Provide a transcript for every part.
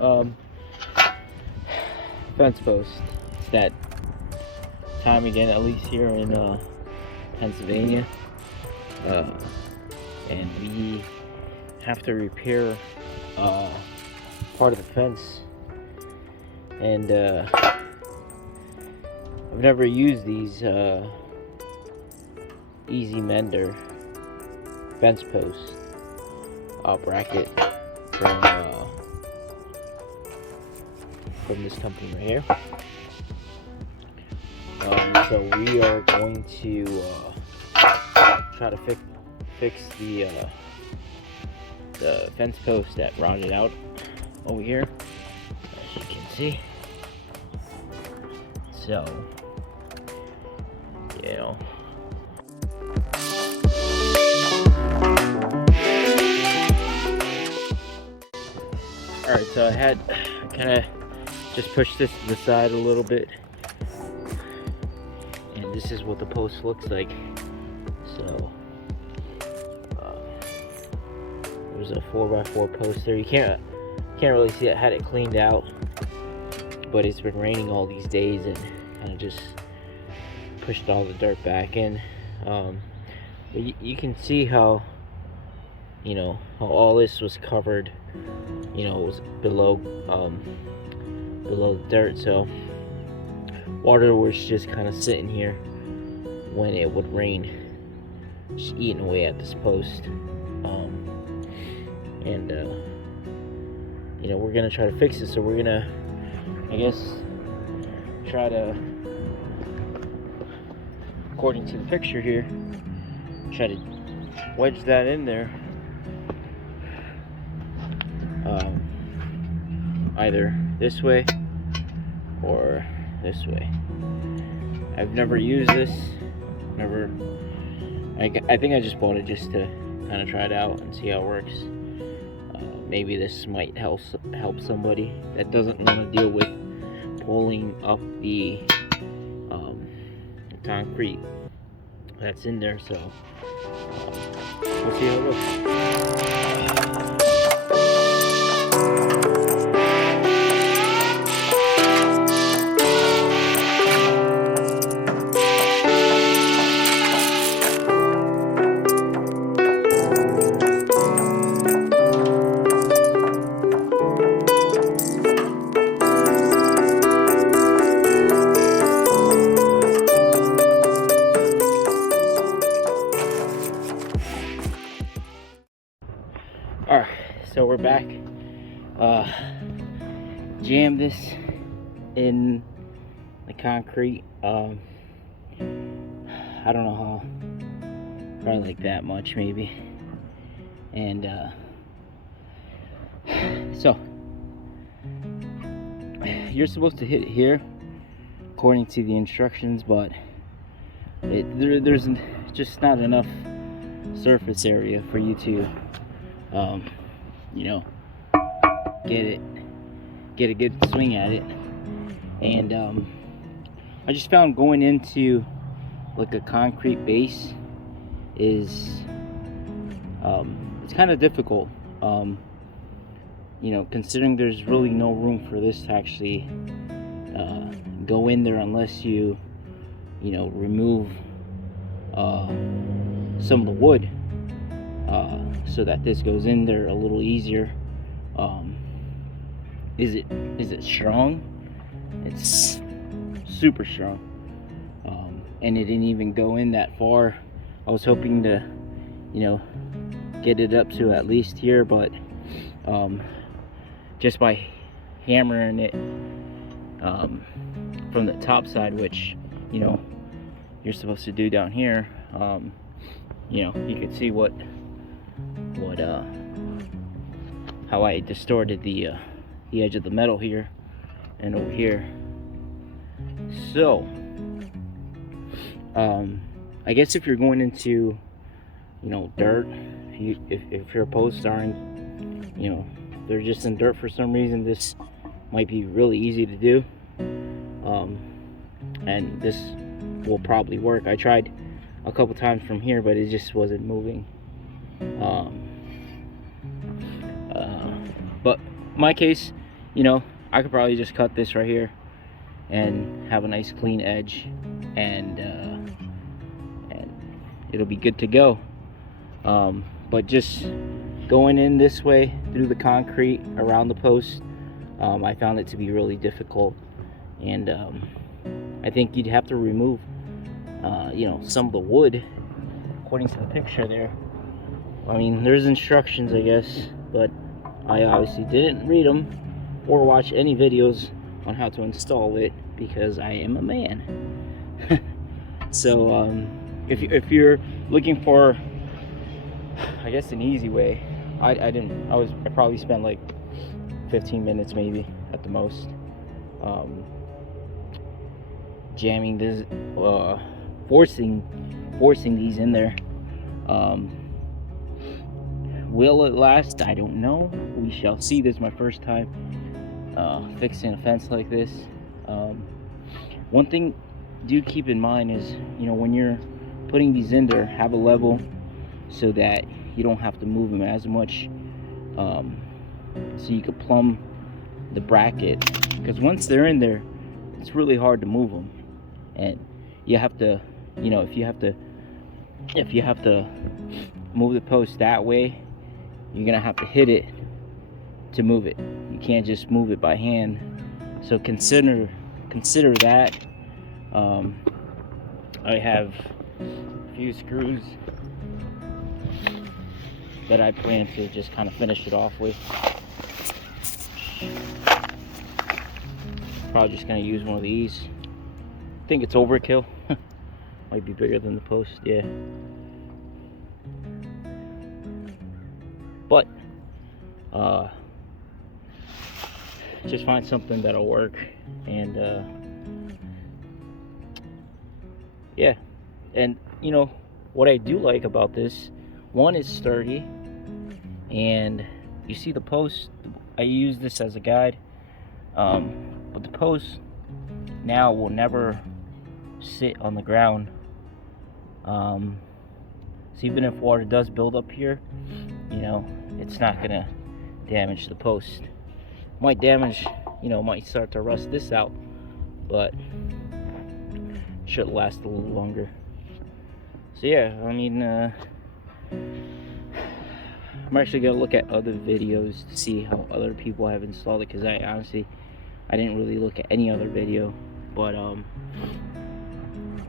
um, fence post. It's that time again, at least here in Pennsylvania, and we have to repair part of the fence. And I've never used these EZ-Mender fence post bracket from this company right here. So we are going to try to fix the fence post that rotted out over here, as you can see. So, you know. Alright, so I kind of just pushed this to the side a little bit. And this is what the post looks like. So, there's a 4x4 post there. You can't really see it. I had it cleaned out, but it's been raining all these days and kind of just pushed all the dirt back in. But you can see how, how all this was covered. It was below the dirt, so water was just kind of sitting here when it would rain, just eating away at this post. We're gonna try to fix it. So we're gonna, I guess, try to, according to the picture here, try to wedge that in there. Either this way or this way. I've never used this. I think I just bought it just to kind of try it out and see how it works. Maybe this might help somebody that doesn't want to deal with pulling up the concrete that's in there. So we'll see how it looks. Alright, so we're back. Jammed this in the concrete. I don't know how, probably like that much maybe. And so you're supposed to hit it here according to the instructions, but there's just not enough surface area for you to get a good swing at it. And I just found going into like a concrete base is it's kind of difficult, considering there's really no room for this to actually go in there unless you remove some of the wood, so that this goes in there a little easier. Is it strong? It's super strong, and it didn't even go in that far. I was hoping to get it up to at least here, but just by hammering it from the top side, which you're supposed to do down here, you could see how I distorted the edge of the metal here and over here. So I guess if you're going into dirt, if your posts aren't they're just in dirt for some reason, this might be really easy to do, and this will probably work. I tried a couple times from here, but it just wasn't moving. But in my case, you know, I could probably just cut this right here and have a nice clean edge, and it'll be good to go. But just going in this way through the concrete around the post, I found it to be really difficult, and I think you'd have to remove you know, some of the wood according to the picture there. I mean, there's instructions, I guess, but I obviously didn't read them or watch any videos on how to install it because I am a man. So if you're looking for, I guess, an easy way, I probably spent like 15 minutes maybe at the most, jamming this, forcing these in there. Will it last? I don't know. We shall see. This is my first time fixing a fence like this. One thing do keep in mind is, you know, when you're putting these in there, have a level so that you don't have to move them as much, so you can plumb the bracket, because once they're in there, it's really hard to move them, and you have to, you know, if you have to move the post that way, you're gonna have to hit it to move it. You can't just move it by hand. So consider that. I have a few screws that I plan to just kind of finish it off with. Probably just gonna use one of these. I think it's overkill. Might be bigger than the post, yeah. But just find something that'll work, and yeah. And you know what I do like about this, one is sturdy, and you see the post, I use this as a guide, but the post now will never sit on the ground. So even if water does build up here, you know, it's not gonna damage the post. Might damage, you know, might start to rust this out, but should last a little longer. So yeah, I mean, I'm actually gonna look at other videos to see how other people have installed it, because I honestly, I didn't really look at any other video, but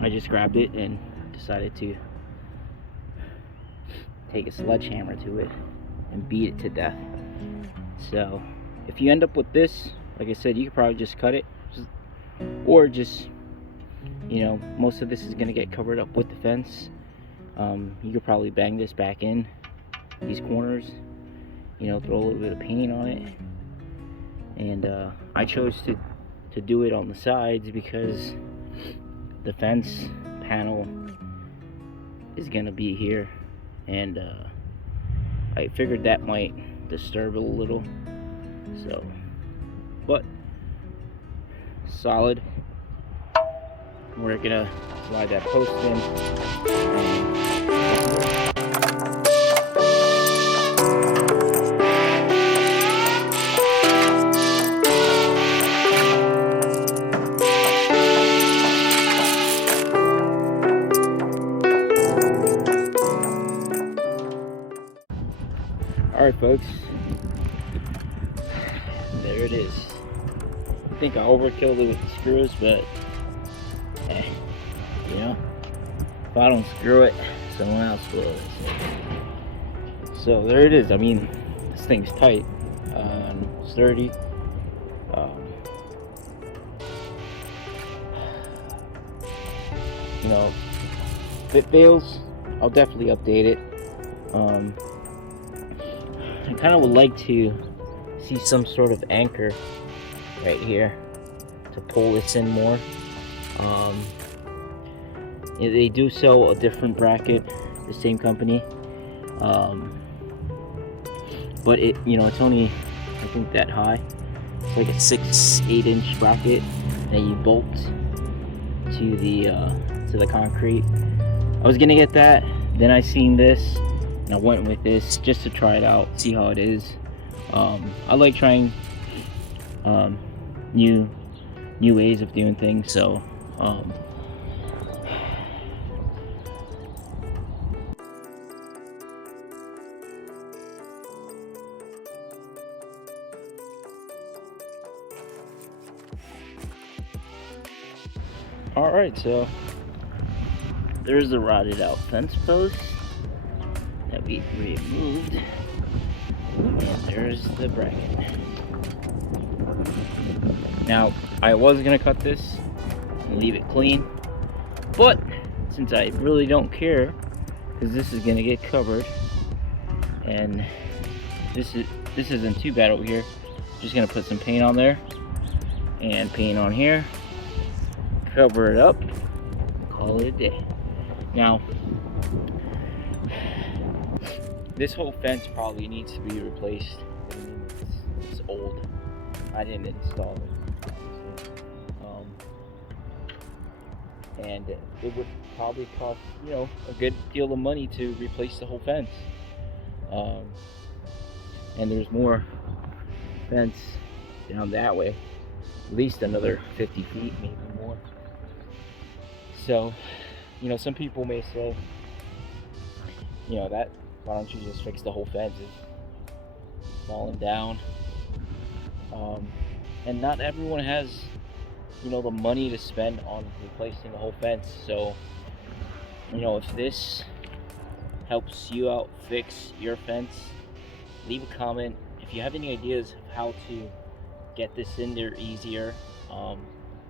I just grabbed it and decided to take a sledgehammer to it and beat it to death. So if you end up with this, like I said, you could probably just cut it, or just, you know, most of this is gonna get covered up with the fence. You could probably bang this back in these corners, you know, throw a little bit of paint on it, and I chose to do it on the sides because the fence panel is gonna be here, and I figured that might disturb it a little. So, but solid. We're gonna slide that post in. Alright folks, there it is. I think I overkilled it with the screws, but you know, if I don't screw it, someone else will. So there it is. I mean, this thing's tight, sturdy. You know, if it fails, I'll definitely update it. I kind of would like to see some sort of anchor right here to pull this in more. They do sell a different bracket, the same company, but it, you know, it's only, I think, that high. It's like a 6-8 inch bracket that you bolt to the concrete. I was gonna get that, then I seen this and I went with this just to try it out, see how it is. I like trying new ways of doing things. So all right, so there's the rotted out fence post that we removed, and there's the bracket. Now, I was gonna cut this and leave it clean, but since I really don't care, because this is gonna get covered, and this isn't too bad over here. Just gonna put some paint on there and paint on here, cover it up, call it a day. Now, this whole fence probably needs to be replaced. I mean, it's old. I didn't install it, obviously. And it would probably cost, you know, a good deal of money to replace the whole fence. And there's more fence down that way, at least another 50 feet, maybe more. So, you know, some people may say, you know, that why don't you just fix the whole fence? It's falling down. And not everyone has, you know, the money to spend on replacing the whole fence. So, you know, if this helps you out fix your fence, leave a comment. If you have any ideas of how to get this in there easier,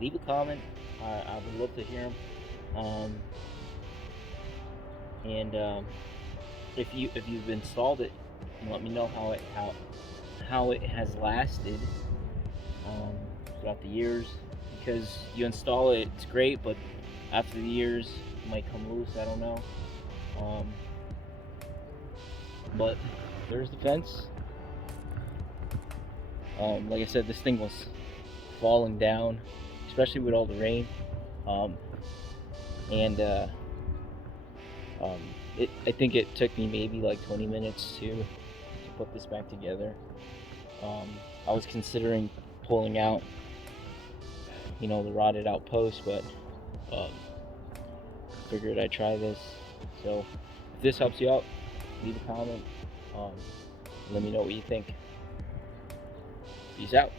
leave a comment. I would love to hear them. If you've installed it, let me know how it has lasted throughout the years. Because you install it, it's great, but after the years, it might come loose. I don't know. But there's the fence. Like I said, this thing was falling down, especially with all the rain. I think it took me maybe like 20 minutes to put this back together. I was considering pulling out, you know, the rotted out post, but figured I'd try this. So if this helps you out, leave a comment. Let me know what you think. Peace out.